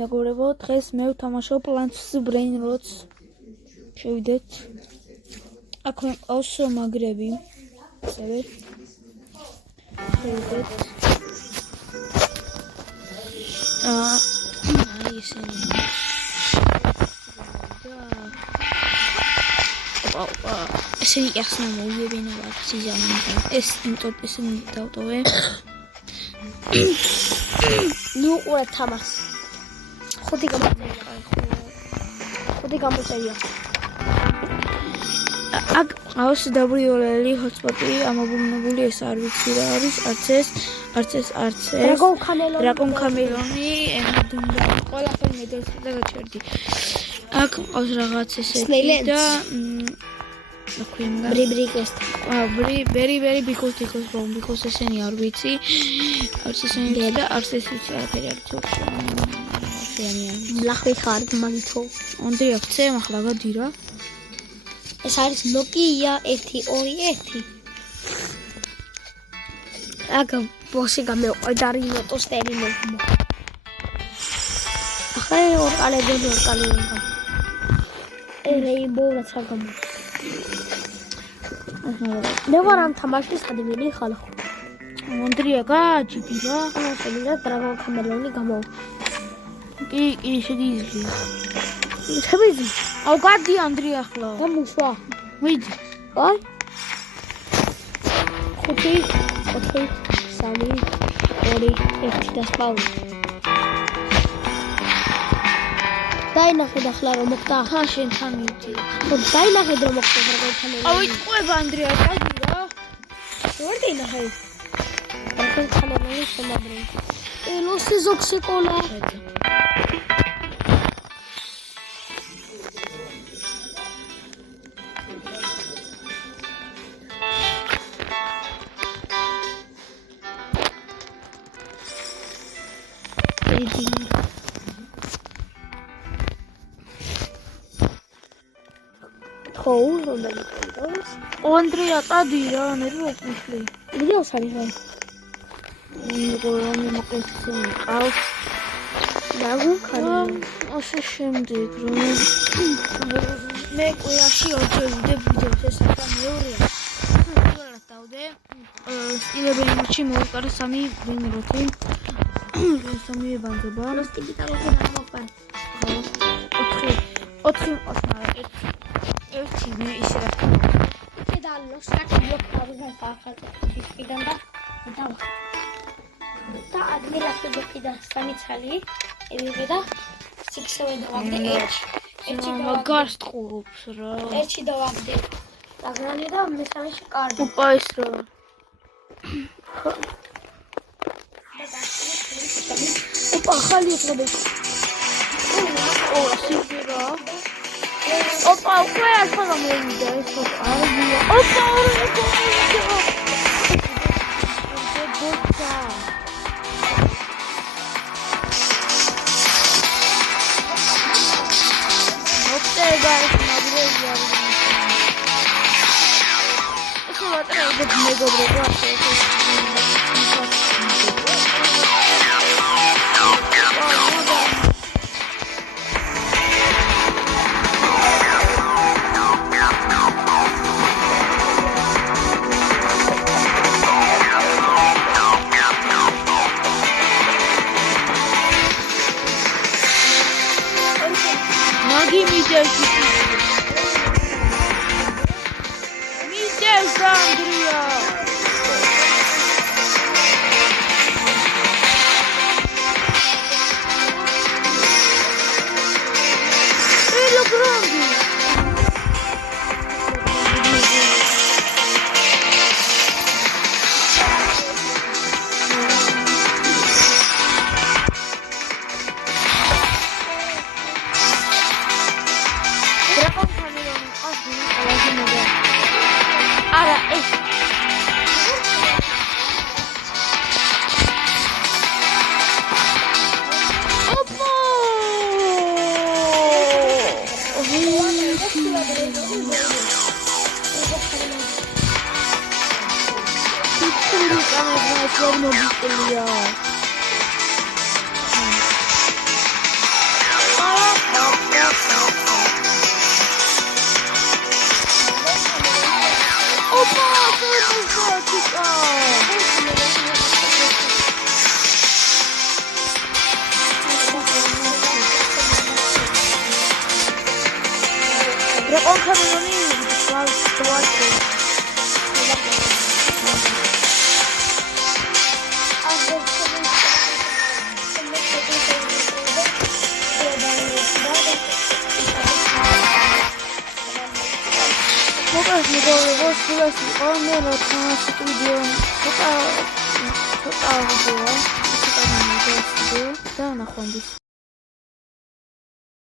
მეგობრებო, დღეს მე ვთამაშობ Plants Brain Rots. შევიდეთ. აქ მყავს მაგრები. ასევე. შევიდეთ. აი ესენი. ესენი ახსნა მოუვებინა ვაქციზანი. ეს იმიტომ ესენი დავტოვე. ნუ ყურე თამას. ხუთი გამოწერია. აქ ყავს დაბრიოლელი ჰოტსპოტი, ამობუნებული ეს არ ვიცი რა არის, არც ეს. დრაგონ კამელონი, ემდუნდა, ყველაფერი მედალს და გაჩერდი. აქ ყავს რაღაც ესეთი და ბრიბრიკეს. ბერი ბიკოს ბომბიკოს ესენი არ ვიცი. არც ესენი და არც ეს ვიცი არაფერი არ ვიცი. ლახვი ხარ მაგითო. ანდრია ხცე ახლა გადირა. ეს არის Nokia 121. აგ ბოსი გამეყვდა რინოტო სტერინო. ახლა ორკალები. რეინბოუ რაცა გამო. მე ვარ ამ თამაშის ადამიანი ხალხო. ანდრია გააჭირა. შეიძლება დრაგონ კამელონი გამო. კი, შედის. შევიძი. აუ გადი ანდრია ახლა. გამუშვა. ვიძი. აი. 5, 4, 3, 2, 1 და სპაუნი. დაინახე და ახლა რომ მოხდა. ხა შენთან მივდი. ხო დაინახე რომ მოხდა დრაგონ კამელონი. აუ იყვება ანდრია გადი რა. ვერ დაინახე. დრაგონ კამელონი შემაგრე. ელოსი ზოქსიკოლა. ანდრია წადი რა, ნერვოყმიშლი. ვიდეოს არის რა. რომ მოკლედ მყავს. ნაგუ ხარ. ასე შემდეგ რომ მე ყურაში ორჯერ ვიდეოს ეს მეორეა. პირველად დავდე. სტილებელი მატჩი მოვიყარე 3 ვინროთი. 3 ებანდება. როსტიკი დავყო და მოყარ. 4 ერთი მე ისე რა. იქე და ლოსაკი ბლოკავენ ხალხს ისკიდან და დავა. და ადმირაფი ბლოკიდან 3 ცალი ევიღე და 6-ზე დავაგდე 1. მაგარს ტყურობს რა. 1 დავაგდე. დაგრანი და მესამეში კარდი. უპა ის რა. უპა ხალი ეწოდება. სიგურა. Opa, უკვე ახლა გამოვიდა ეს არგია. Opa, ბოცა. ოპტება ეს მაგრეჟია. ეს ვატრები მეგობრებო ასე Мидельс, Андрея! Эло Гранди! Ara, Opa! Форма быстрее. კამერონი კლავს დოაჭე. მოგეს მოგოლებო სულას იყო მე რა თამაში ვიდეო ცოტა ვიდეო და ნახვამდის